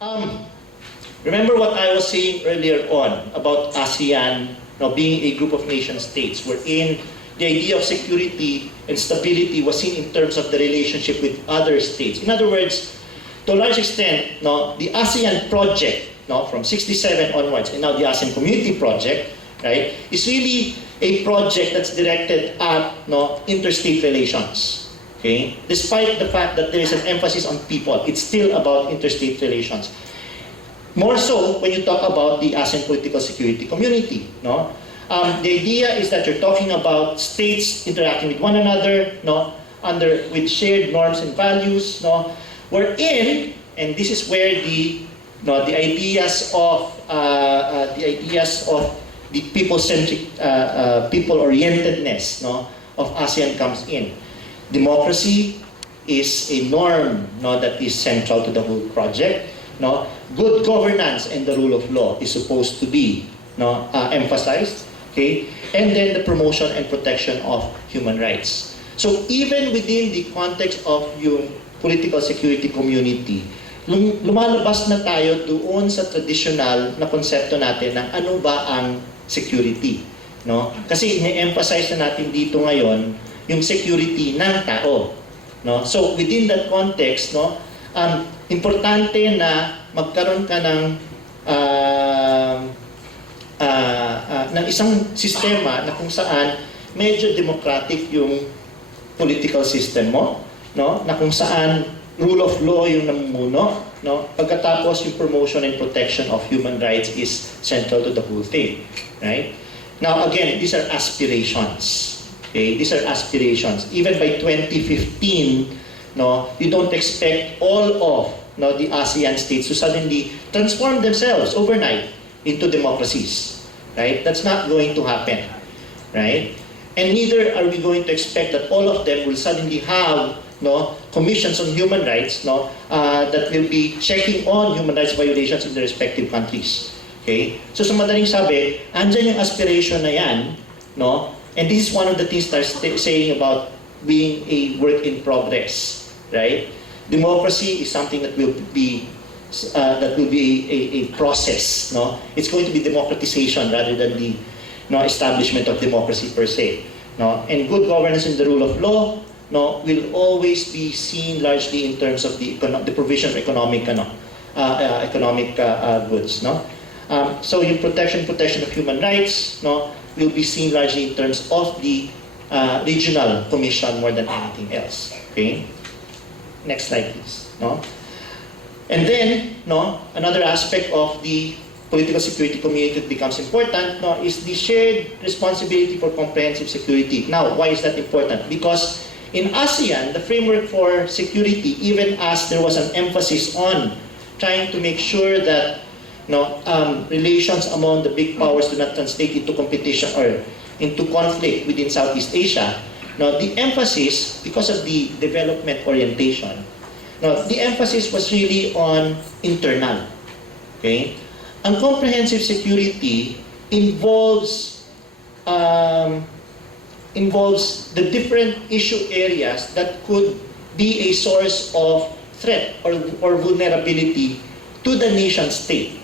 Remember what I was saying earlier on about ASEAN being a group of nation states, wherein the idea of security and stability was seen in terms of the relationship with other states. In other words, to a large extent, the ASEAN project, from 67 onwards, and now the ASEAN Community project, right, is really a project that's directed at interstate relations. Okay? Despite the fact that there is an emphasis on people, it's still about interstate relations. More so when you talk about the ASEAN Political Security Community. The idea is that you're talking about states interacting with one another, with shared norms and values, wherein, and this is where the ideas of the people-centric, people-orientedness of ASEAN comes in. Democracy is a norm that is central to the whole project. Good governance and the rule of law is supposed to be emphasized. Okay? And then the promotion and protection of human rights. So even within the context of yung political security community, lumalabas na tayo doon sa traditional na konsepto natin ng ano ba ang security. Kasi ine-emphasize na natin dito ngayon yung security ng tao. So within that context, importante na magkaroon ka ng isang sistema na kung saan medyo democratic yung political system mo, na kung saan rule of law yung namumuno, pagkatapos yung promotion and protection of human rights is central to the whole thing, right? Now again, these are aspirations. Okay, these are aspirations. Even by 2015, you don't expect all of the ASEAN states to suddenly transform themselves overnight into democracies, right? That's not going to happen, right? And neither are we going to expect that all of them will suddenly have commissions on human rights that will be checking on human rights violations in their respective countries. Okay? So sa madaling sabi, andyan yung aspiration na yan, and this is one of the things that I'm saying about being a work in progress, right? Democracy is something that will be a process. It's going to be democratization rather than the establishment of democracy per se. And good governance in the rule of law will always be seen largely in terms of the provision of economic goods. So yung protection of human rights will be seen largely in terms of the regional commission more than anything else. Okay? Next slide, please. And then, another aspect of the political security community that becomes important is the shared responsibility for comprehensive security. Now, why is that important? Because in ASEAN, the framework for security, even as there was an emphasis on trying to make sure that relations among the big powers do not translate into competition or into conflict within Southeast Asia, the emphasis, because of the development orientation, the emphasis was really on internal. Okay? And comprehensive security involves the different issue areas that could be a source of threat or vulnerability to the nation state.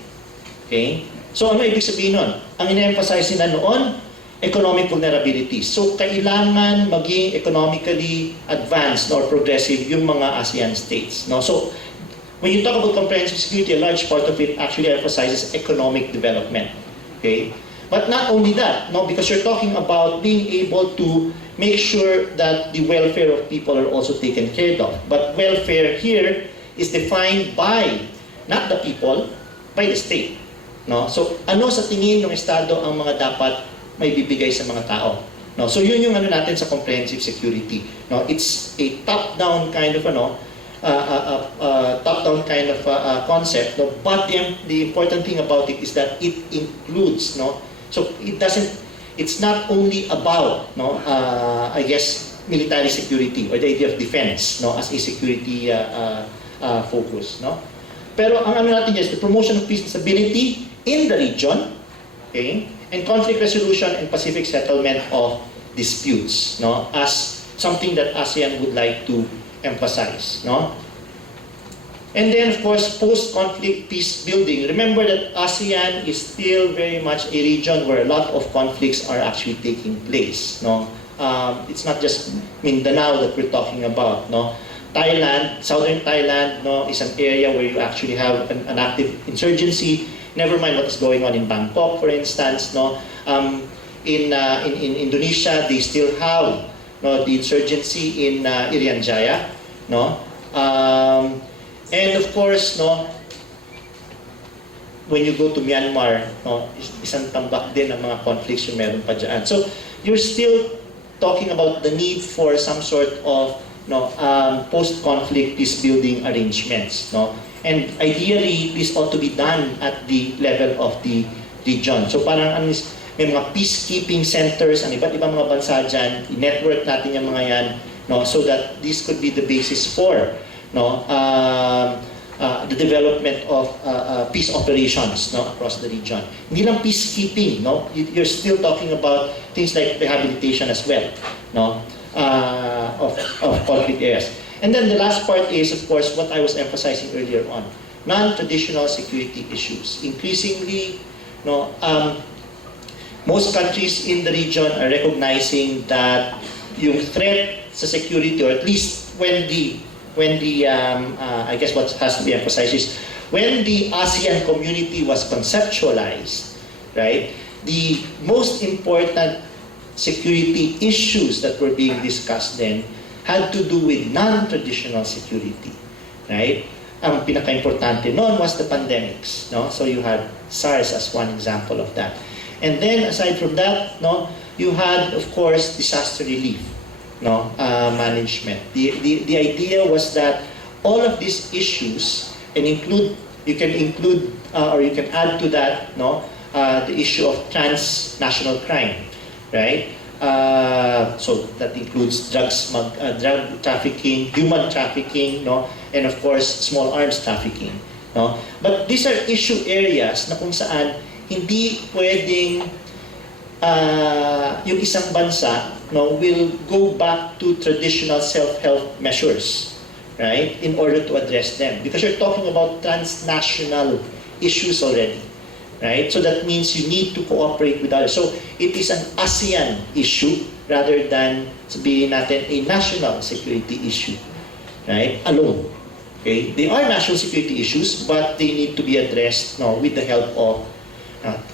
Okay? So ano ibig sabihin nun? Ang ina-emphasize nila noon, economic vulnerability. So kailangan maging economically advanced or progressive yung mga ASEAN states. So when you talk about comprehensive security, a large part of it actually emphasizes economic development. Okay? But not only that, because you're talking about being able to make sure that the welfare of people are also taken care of. But welfare here is defined by not the people, by the state. So ano sa tingin ng Estado ang mga dapat may bibigay sa mga tao? So yun yung natin sa comprehensive security. It's a top-down kind of concept. But the important thing about it is that it includes. So it's not only about I guess military security or the idea of defense as a security focus. Pero ang natin is the promotion of peace and stability in the region, okay, and conflict resolution and Pacific settlement of disputes, as something that ASEAN would like to emphasize, And then, of course, post-conflict peace building. Remember that ASEAN is still very much a region where a lot of conflicts are actually taking place. No? It's not just Mindanao that we're talking about. No? Thailand, southern Thailand, no, is an area where you actually have an active insurgency. Never mind what is going on in Bangkok, for instance. No? In Indonesia, they still have, no, the insurgency in Irian Jaya. No? And of course, no, when you go to Myanmar, no, isang tambak din ang mga conflicts yung meron pa dyan. So, you're still talking about the need for some sort of, no, post-conflict peace-building arrangements. No? And ideally, this ought to be done at the level of the region. So parang may mga peacekeeping centers, ang iba't ibang mga bansa dyan, i-network natin yung mga yan, no, so that this could be the basis for, no, the development of peace operations, no, across the region. Hindi lang peacekeeping, no? You're still talking about things like rehabilitation as well, no, of conflict areas. And then the last part is, of course, what I was emphasizing earlier on, non-traditional security issues. Increasingly, no, most countries in the region are recognizing that yung threat sa security, or at least when the I guess what has to be emphasized is when the ASEAN community was conceptualized, right? The most important security issues that were being discussed then had to do with non-traditional security, right? Ang pinaka-importante noon was the pandemics, no? So you had SARS as one example of that. And then aside from that, no, you had, of course, disaster relief, no, management. The idea was that all of these issues, and you can add to that, no, the issue of transnational crime, right? So that includes drug trafficking, human trafficking, no, and of course small arms trafficking, no. But these are issue areas na kung saan hindi pwedeng yung isang bansa, no, will go back to traditional self-help measures, right, in order to address them, because you're talking about transnational issues already, right? So that means you need to cooperate with others. So it is an ASEAN issue rather than sabihin natin a national security issue, right, alone. Okay, they are national security issues, but they need to be addressed, no, with the help of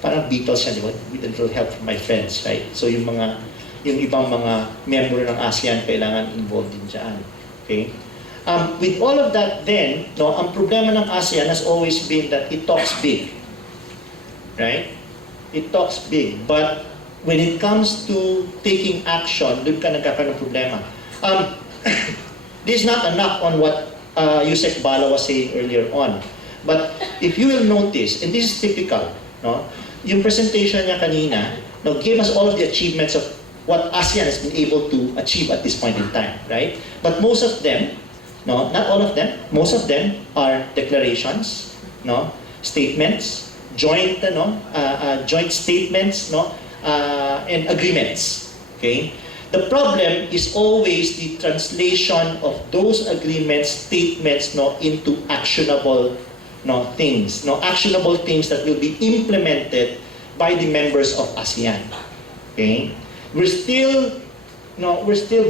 parang Beatles yan, di ba? With a little help from my friends, right? So yung ibang mga member ng ASEAN kailangan involved din dyan. Okay? With all of that then, no, ang problema ng ASEAN has always been that it talks big. Right? It talks big. But when it comes to taking action, doon ka nagkakaroon ng problema. This is not a knock on what Yusek Bala was saying earlier on. But if you will notice, and this is typical, no, yung presentation niya kanina, no, gave us all of the achievements of what ASEAN has been able to achieve at this point in time, right? But most of them, no, not all of them, most of them are declarations, no, statements, joint statements, no, and agreements. Okay. The problem is always the translation of those agreements, statements, no, into actionable, no, things, no, actionable things that will be implemented by the members of ASEAN. Okay? We're still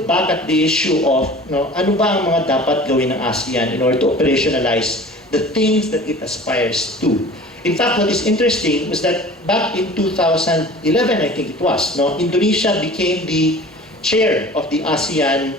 back at the issue of, no, ano ba ang mga dapat gawin ng ASEAN in order to operationalize the things that it aspires to. In fact, what is interesting was that back in 2011, I think it was, no, Indonesia became the chair of the ASEAN,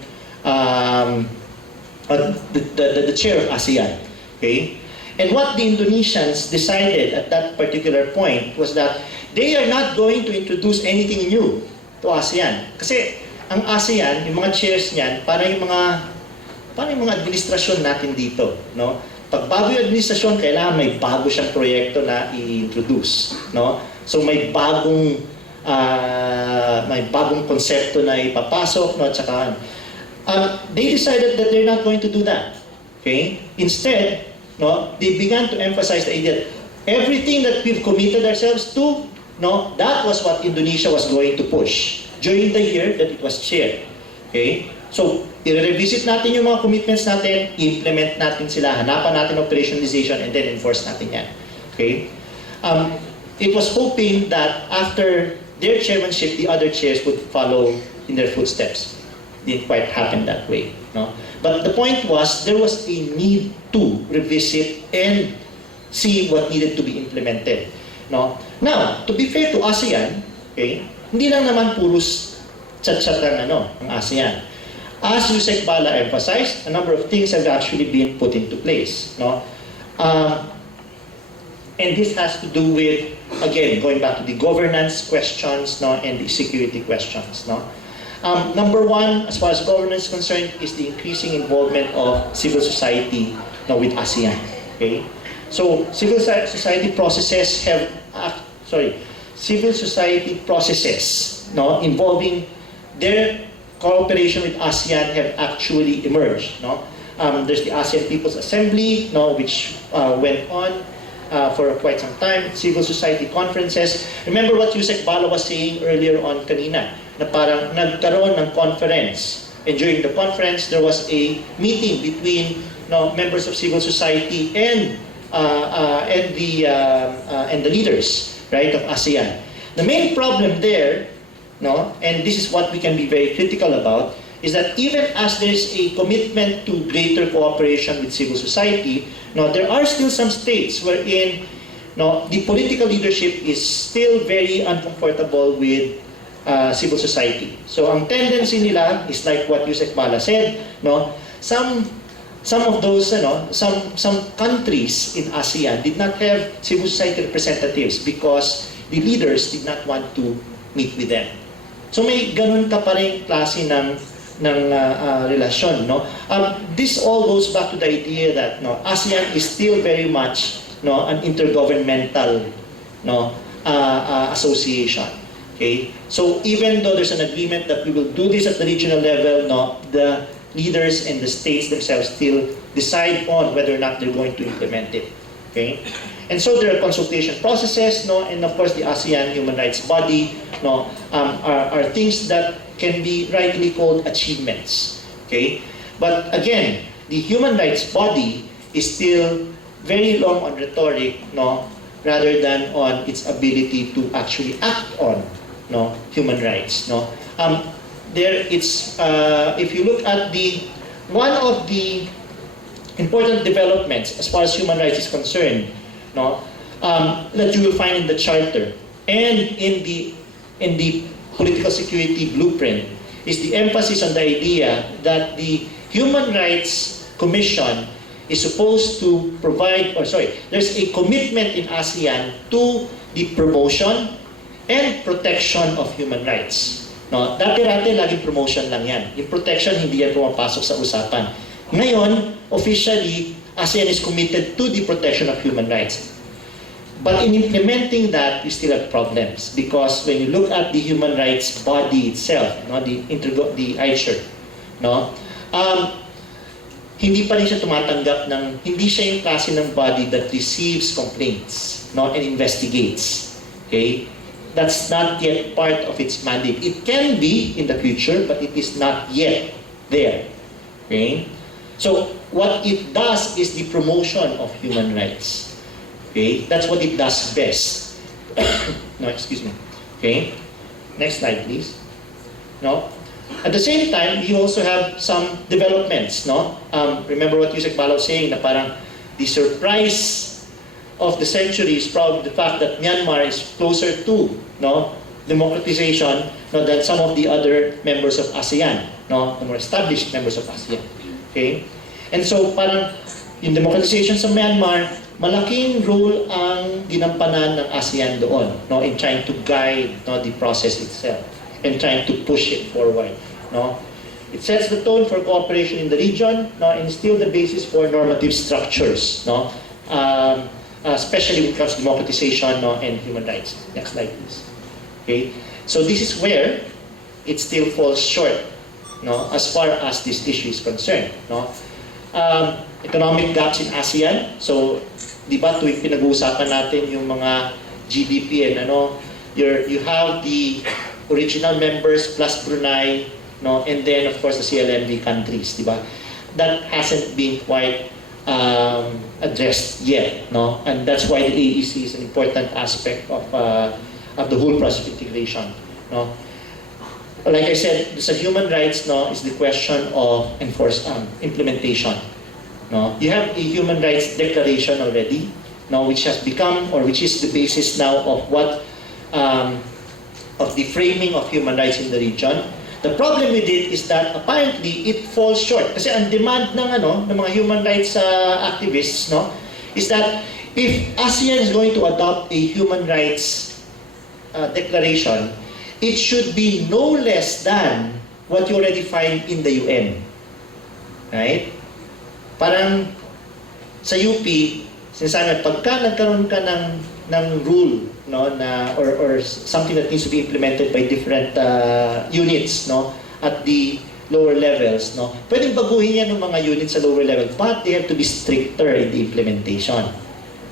the chair of ASEAN. Okay? And what the Indonesians decided at that particular point was that they are not going to introduce anything new to ASEAN. Kasi ang ASEAN, yung mga chairs niyan, para yung mga administrasyon natin dito, no? Pag bago yung administrasyon, kailangan may bago siyang proyekto na i-introduce, no? So may bagong konsepto na ipapasok, no? At saka, they decided that they're not going to do that. Okay? Instead, no, they began to emphasize the idea that everything that we've committed ourselves to, no, that was what Indonesia was going to push during the year that it was chaired. Okay? So, i-revisit natin yung mga commitments natin, implement natin sila, hanapan natin operationalization, and then enforce natin yan. Okay? It was hoping that after their chairmanship, the other chairs would follow in their footsteps. Didn't quite happen that way. No? But the point was, there was a need to revisit and see what needed to be implemented. No? Now, to be fair to ASEAN, okay, hindi lang naman puros chat-chat ang ASEAN. As Yusek Bala emphasized, a number of things have actually been put into place. No? And this has to do with, again, going back to the governance questions, no, and the security questions. No? Number one, as far as governance is concerned, is the increasing involvement of civil society, no, with ASEAN. Okay? So, civil society processes have, civil society processes, no, involving their cooperation with ASEAN have actually emerged. No? There's the ASEAN People's Assembly, no, which went on for quite some time, civil society conferences. Remember what Yusek Bala was saying earlier on kanina, na parang nagkaroon ng conference. And during the conference, there was a meeting between members of civil society and the leaders, right, of ASEAN. The main problem there, no, and this is what we can be very critical about, is that even as there's a commitment to greater cooperation with civil society, no, there are still some states wherein, no, the political leadership is still very uncomfortable with civil society. So ang tendency nila is like what Yusek Bala said, no, some of those, some countries in ASEAN did not have civil society representatives because the leaders did not want to meet with them. So may ganun ka pa rin klase ng relasyon, no? This all goes back to the idea that, no, ASEAN is still very much, no, an intergovernmental, no, association. Okay? So even though there's an agreement that we will do this at the regional level, no, the leaders and the states themselves still decide on whether or not they're going to implement it. Okay? And so there are consultation processes, no, and of course the ASEAN Human Rights Body, no, are things that can be rightly called achievements. Okay? But again, the human rights body is still very long on rhetoric, no, rather than on its ability to actually act on, no, human rights. No? If you look at one of the important developments as far as human rights is concerned, no, that you will find in the Charter and in the political security blueprint is the emphasis on the idea that the Human Rights Commission is supposed to provide, there's a commitment in ASEAN to the promotion and protection of human rights. No, dati-dati laging promotion lang yan. Yung protection, hindi yan pumapasok sa usapan. Ngayon, officially, ASEAN is committed to the protection of human rights. But in implementing that, we still have problems because when you look at the human rights body itself, no, the ICHR, no, hindi pa rin siya tumatanggap hindi siya yung klase ng body that receives complaints, no, and investigates. Okay? That's not yet part of its mandate. It can be in the future, but it is not yet there. Okay? So, what it does is the promotion of human rights. Okay? That's what it does best. No, excuse me. Okay? Next slide, please. No? At the same time, you also have some developments, no? Remember what Yusek Bala was saying, na parang the surprise of the century is probably the fact that Myanmar is closer to, no, democratization, no, than some of the other members of ASEAN, no, the more established members of ASEAN. Okay? And so parang yung democratization sa Myanmar, malaking role ang ginampanan ng ASEAN doon, no, in trying to guide, no, the process itself and trying to push it forward. No? It sets the tone for cooperation in the region, no, and still the basis for normative structures, no, especially when it comes to democratization, no, and human rights. Next slide, please. Okay, so this is where it still falls short, no, as far as this issue is concerned. No? Economic gaps in ASEAN. So, di ba tuwing pinag-uusapan natin yung mga GDP and you have the original members plus Brunei, no? And then of course the CLMV countries, di ba? That hasn't been quite addressed yet, no? And that's why the AEC is an important aspect of the whole process of integration, no? Like I said, sa human rights, no, is the question of implementation, no? You have a human rights declaration already, no, which has become, or which is the basis now of what of the framing of human rights in the region. The problem with it is that apparently it falls short. Kasi ang demand ng mga human rights activists, no, is that if ASEAN is going to adopt a human rights declaration, it should be no less than what you already find in the UN. Right? Parang sa UP, sinasabi, pagka nagkaroon ka ng rule, no, na or something that needs to be implemented by different units, no, at the lower levels, no, pwedeng baguhin yan ng mga units sa lower level, but they have to be stricter in the implementation.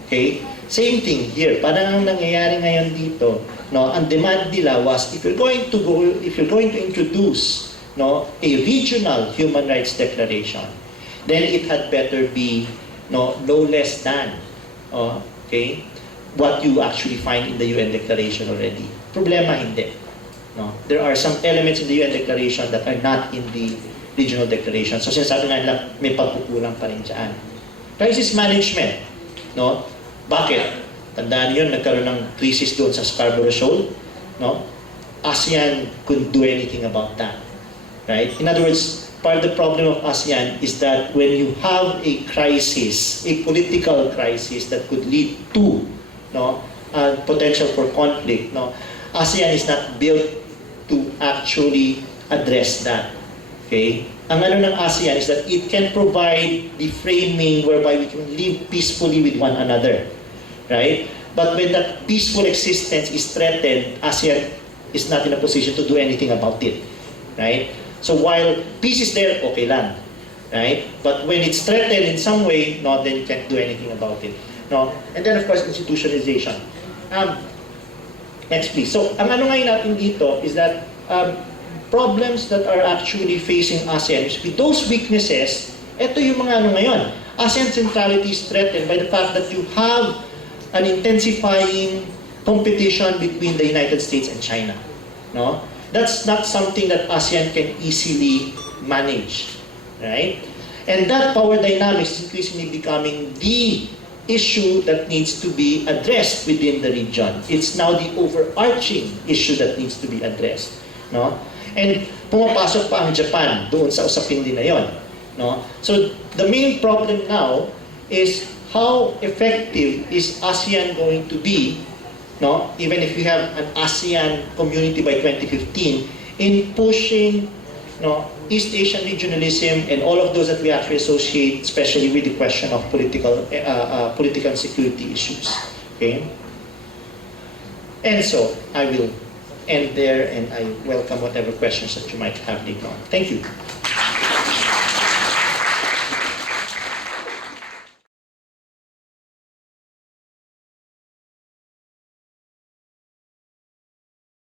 Okay? Same thing here. Parang ang nangyayari ngayon dito, no, ang demand nila was, if you're going to introduce, no, a regional human rights declaration, then it had better be no less than, okay, what you actually find in the UN Declaration already. Problema hindi. No? There are some elements in the UN Declaration that are not in the regional declaration. So sinasabi nga nila, may pagkukulang pa rin dyan. Crisis management. No? Bakit? Tandaan yun, nagkaroon ng crisis doon sa Scarborough Shoal. No? ASEAN couldn't do anything about that. Right? In other words, part of the problem of ASEAN is that when you have a crisis, a political crisis that could lead to potential for conflict, no, ASEAN is not built to actually address that. Okay? Ang ng ASEAN is that it can provide the framing whereby we can live peacefully with one another. Right? But when that peaceful existence is threatened, ASEAN is not in a position to do anything about it. Right? So while peace is there, okay lang. Right? But when it's threatened in some way, no, then you can't do anything about it. No? And then of course, institutionalization. Next please. So, ang ngayon natin dito is that problems that are actually facing ASEAN, with those weaknesses, ito yung mga ngayon. ASEAN centrality is threatened by the fact that you have an intensifying competition between the United States and China. No? That's not something that ASEAN can easily manage. Right? And that power dynamics is increasingly becoming the issue that needs to be addressed within the region. It's now the overarching issue that needs to be addressed, no? And pumapasok pa ang Japan doon sa usapin din na yon, no? So the main problem now is how effective is ASEAN going to be, no? Even if we have an ASEAN community by 2015 in pushing, no, East Asian regionalism and all of those that we actually associate, especially with the question of political and security issues. Okay? And so, I will end there and I welcome whatever questions that you might have later on. Thank you.